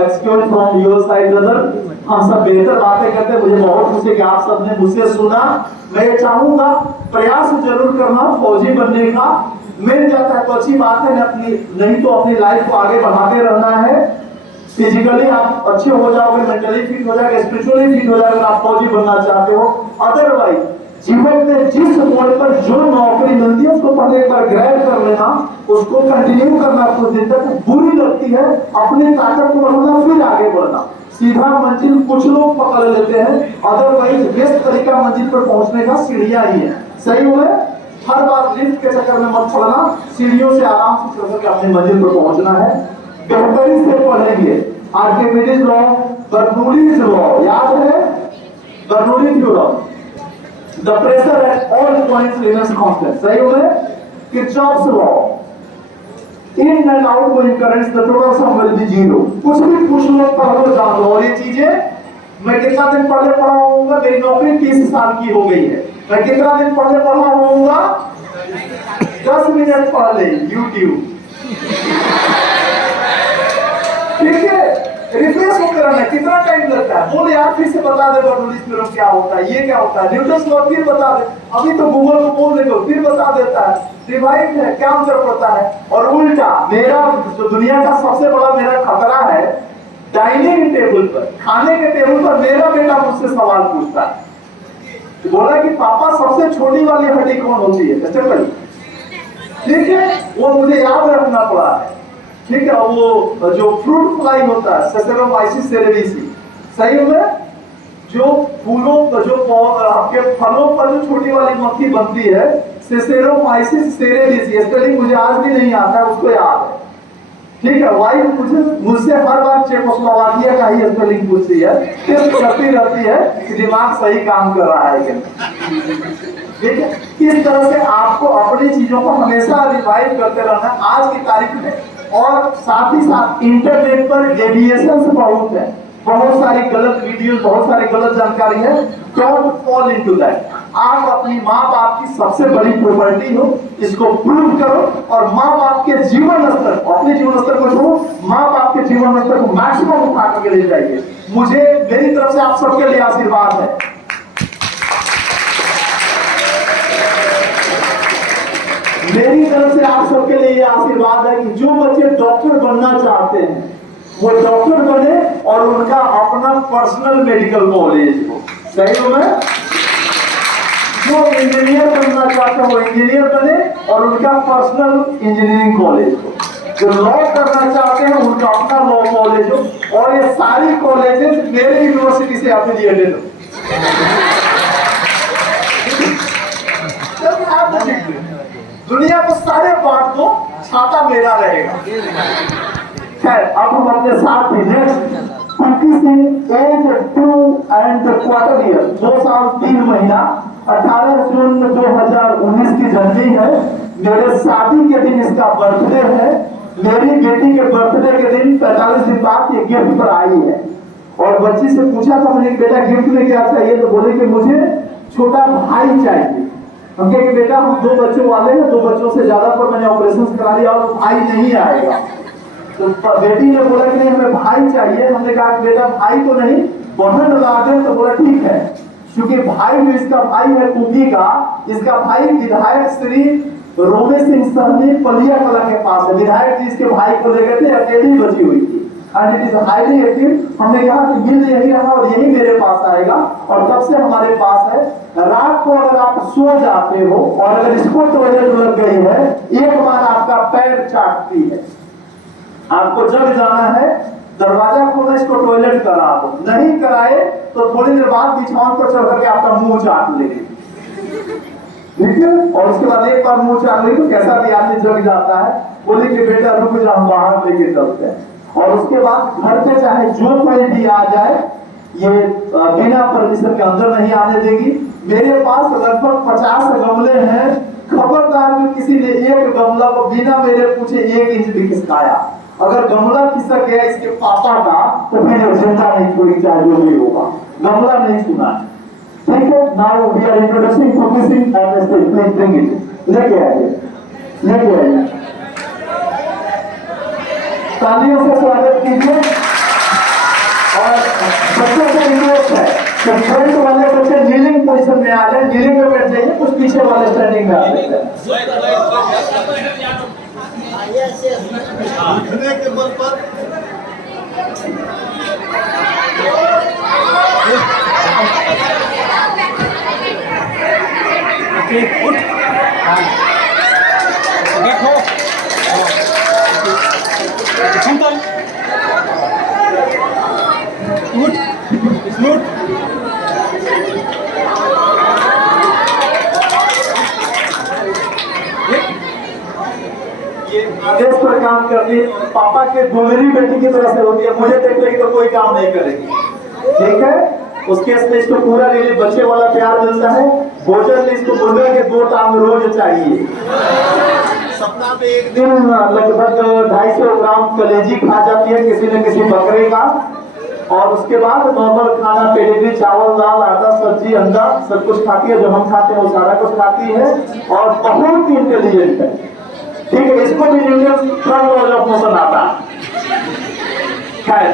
excuse from your side brother. हम सब बेहतर बातें करते हैं, मुझे बहुत खुशी कि आप सबने मुझसे सुना। मैं चाहूंगा प्रयास जरूर करना फौजी बनने का, मिल जाता है तो अच्छी बात है, नहीं तो अपनी लाइफ को आगे बढ़ाते रहना है। फिजिकली आप अच्छे हो जाओगे, मेंटली फिट हो जाओगे, स्पिरिचुअली फिट हो जाओगे, आप फौजी बनना चाहते हो। अदरवाइज जीवन में जिस मोड़ पर जो नौकरी मिलती है उसको पहले एक बार ग्रैब कर लेना, उसको कंटिन्यू करना कुछ दिन तक। बुरी लगती है, अपनी ताकत को बढ़ाना, फिर आगे बढ़ना। सीधा मंजिल कुछ लोग पकड़ लेते हैं, अदरवाइज बेस्ट तरीका मंजिल पर पहुंचने का सीढ़ियां ही है। सही हुआ? हर बार लिफ्ट के चक्कर में मत पड़ना, सीढ़ियों से आराम से चल करके अपनी मंजिल पर पहुंचना है। बेहतरी से पढ़ेंगे आर्किमिडीज लॉ, बर्नौलीज लॉ, याद है Bernoulli theorem, the pressure at all points remains constant. सही हो गए? Kirchhoff's law, in and out going currents the total sum will be zero. कुछ भी पूछ लो, पढ़ लो, जान लो। और ये चीजें मैं कितना दिन पहले पढ़ा होऊंगा, मेरी नौकरी 30 साल की हो गई है। मैं कितना दिन पहले पढ़ा होऊंगा, 10 मिनट पहले यूट्यूब। ठीक है, रिफ्रेश होकर रहना। कितना टाइम लगता है? बोले यार फिर से बता दे बर्नौली थ्योरम क्या होता है, ये क्या होता है, न्यूटन्स लॉ फिर बता दे। अभी तो गूगल को बोल देगा फिर बता देता है। रिवाइज है, क्या अंतर पड़ता है? और उल्टा मेरा जो दुनिया का सबसे बड़ा मेरा खतरा है, डाइनिंग टेबल पर, खाने के टेबल पर मेरा बेटा मुझसे सवाल पूछता है, बोला कि पापा सबसे छोटी वाली हड्डी कौन होती है? ठीक है, वो मुझे याद रखना पड़ा है। ठीक है, वो जो फ्रूट फ्लाई होता है, सेसेरोमाइसिस सेरेविसी। सही हुआ? जो फूलों पर, जो आपके फलों पर जो छोटी वाली मक्खी बनती है, सेसेरोमाइसिस सेरेविसी। स्पेलिंग मुझे आज भी नहीं आता, उसको याद है। ठीक है, वाइफ मुझसे हर बार चेकोस्लोवाकिया का ही स्पेलिंग पूछती है, टेस्ट करती रहती है कि दिमाग सही काम कर रहा है क्या। ठीक है, इस तरह से आपको अपनी चीजों को हमेशा रिवाइव करते रहना आज की तारीख में। और साथ ही साथ इंटरनेट पर डेविएशंस बहुत है, बहुत सारी गलत वीडियोस, बहुत सारी गलत जानकारी है। Don't fall into that. आप अपनी माँ बाप की सबसे बड़ी प्रॉपर्टी हो, इसको प्रूव करो। और माँ बाप के जीवन स्तर, अपने जीवन स्तर को छोड़ो, माँ बाप के जीवन स्तर को मैक्सिमम उठा करके ले जाइए। मुझे मेरी तरफ से आप सबके लिए आशीर्वाद है। मेरी तरफ से आप सबके लिए ये आशीर्वाद है कि जो बच्चे डॉक्टर बनना चाहते हैं वो डॉक्टर बने और उनका अपना पर्सनल मेडिकल कॉलेज हो। सही हो? मैं जो इंजीनियर बनना चाहते हैं वो इंजीनियर बने और उनका पर्सनल इंजीनियरिंग कॉलेज हो। जो लॉ करना चाहते हैं उनका अपना लॉ कॉलेज हो। और ये सारी कॉलेजेस मेरे यूनिवर्सिटी से एफिलिएटेड हो। दुनिया को सारे बांट दो, छाता मेरा रहेगा। खैर, अब हम अपने साथ ही next Kuki Singh, age 2 and quarter year, 2 साल 3 महीना, 18 जून 2019 की जन्मी है। मेरे शादी के दिन इसका बर्थडे है। मेरी बेटी के बर्थडे के दिन 45 दिन बाद ये गिफ्ट पर आई है। और बच्ची से पूछा था मैंने, बेटा गिफ्ट में क्या चाहिए? तो बोले कि मुझे छोटा भाई चाहिए। हम कहे कि बेटा हम 2 बच्चों वाले हैं, 2 बच्चों से ज्यादा पर मैंने ऑपरेशन करा लिया और भाई नहीं आएगा। तो बेटी ने बोला कि नहीं हमें भाई चाहिए। हमने कहा कि बेटा भाई तो नहीं, बहन ला दे। तो बोला ठीक है, क्योंकि भाई जो इसका भाई है कुकी का, इसका भाई विधायक श्री रोमे सिंह सहनी पलिया कला के पास है। विधायक जी इसके भाई को ले गए थे, अकेली बची हुई थी and it is highly active. हमने कहा कि मिल यही रहा और यही मेरे पास आएगा और तब से हमारे पास है। रात को अगर आप सो जाते हो और अगर इसको टॉयलेट लग गई है, एक बार आपका पैर चाटती है, आपको जग जाना है, दरवाजा खोलो, इसको टॉयलेट करा दो। नहीं कराए तो थोड़ी देर बाद बिछावन पर चढ़ करके आपका मुंह चाट लेगी। ठीक है। और उसके बाद एक बार मुंह चाल ली तो कैसा भी आदमी जग जाता है, बोले कि बेटा रुक जा, हम बाहर लेके चलते हैं। और उसके बाद घर पे चाहे जो कोई भी आ जाए, ये बिना परमिशन के अंदर नहीं आने देगी। मेरे पास लगभग 50 गमले हैं, खबरदार में किसी ने एक गमला को बिना मेरे पूछे 1 इंच भी खिसकाया, अगर गमला खिसक गया इसके पापा का तो मैंने जिंदा नहीं छोड़ी, चाहे जो भी होगा, गमला नहीं सुना। ठीक है। Now we are introducing focusing on the stage, please bring it, लेके आइए, लेके आइए, तालियों से स्वागत कीजिए। और बच्चों से रिक्वेस्ट है कि फ्रंट वाले बच्चे नीलिंग पोजीशन में आ जाए, नीलिंग में बैठ जाइए, कुछ पीछे वाले स्टैंडिंग में आ सकते हैं। के बल पर उठ बैठो, सुनता उठ उठ। आदेश पर काम करनी पापा के दूसरी बेटी की तरह से होती है, मुझे देख लेगी तो कोई काम नहीं करेगी। ठीक है। उसके इसमें इसको पूरा डेली बच्चे वाला प्यार मिलता है। भोजन में इसको मुर्गे के 2 टांग रोज चाहिए। सप्ताह में एक दिन लगभग 250 ग्राम कलेजी खा जाती है किसी न किसी बकरे का। और उसके बाद नॉर्मल खाना पेडिग्री, चावल, दाल, आटा, सब्जी, अंडा सब कुछ खाती है। जो हम खाते हैं वो सारा कुछ खाती है और बहुत ही इंटेलिजेंट है। ठीक है। इसको भी फ्रंट लॉज ऑफ मोशन आता है। खैर,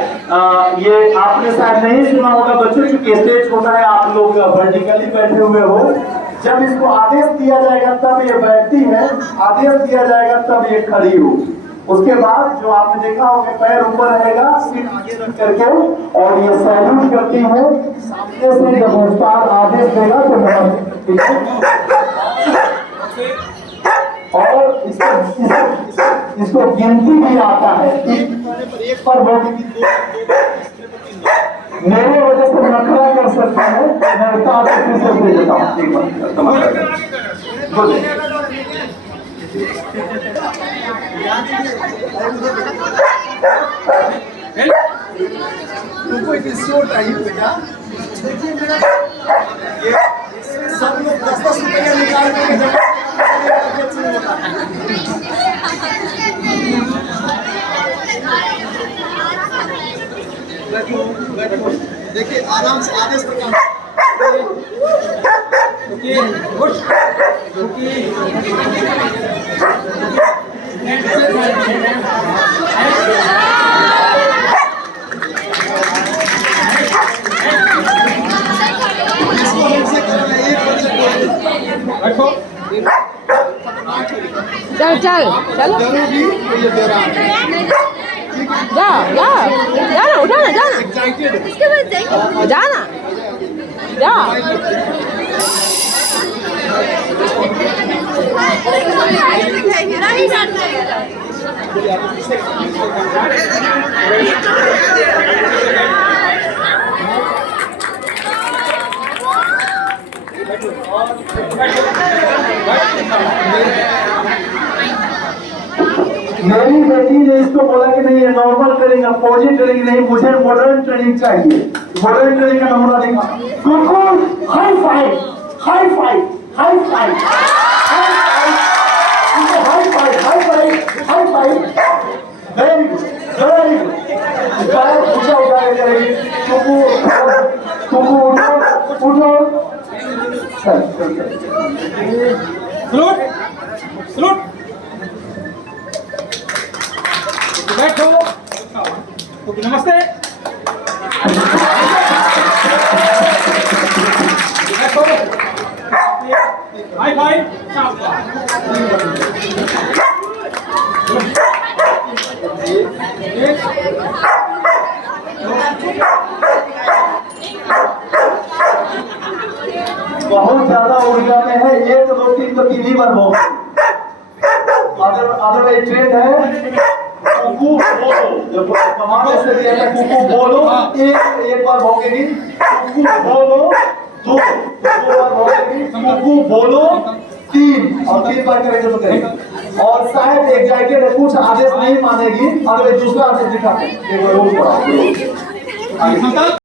ये आपने शायद नहीं सुना होगा बच्चों, चूंकि स्टेज छोटा है, आप लोग वर्टिकली बैठे हुए हो। जब इसको आदेश दिया जाएगा तब ये बैठती है, आदेश दिया जाएगा तब ये खड़ी हो। उसके बाद जो आपने देखा होगा पैर ऊपर रहेगा, सिर आगे रख करके, और ये सैल्यूट करती है सामने से। जब उस्ताद आदेश देगा तो और इसको गिनती भी आता है। एक पर मेरे वजह से नखरा कर सकता है, मैं उस्ताद को फिर से दे देता हूँ। एक बार तुमको एक शो टाइम बेटा, देखिए मेरा सब लोग 10-10 रुपया निकाल के बैठो, देखिए आराम से आदेश पर काम। चल चल चलो जा जा जाना, उठाना जाना, इसके बाद जाएंगे, जाना जा। मेरी बेटी ने इसको बोला कि नहीं ये नॉर्मल ट्रेनिंग, अपोजिट ट्रेनिंग नहीं, मुझे मॉडर्न ट्रेनिंग चाहिए। मॉडर्न ट्रेनिंग का नमूना देखा, कुकू high five, high five, high five, high five, high five, high five. Very good, very good. ऊंचा उठा के करेगी। कुकू कुकू उठो उठो। सलूट सलूट, बैठो। ओके, नमस्ते। बैठो, हाई फाइव। बहुत ज्यादा ऊर्जा में है, 1 2 3 तो 3 बार हो। अदरवाइज ट्रेन है कुकू बोलो, जब कमाने से दिया है कुकू बोलो, एक बार भोगेगी, कुकू बोलो, 2 बार भोगेगी, कुकू बोलो 3 और 3 बार करेंगे तो करेंगे। और शायद एग्जाइटेड है, कुछ आदेश नहीं मानेगी अगर दूसरा आदेश दिखाते हैं।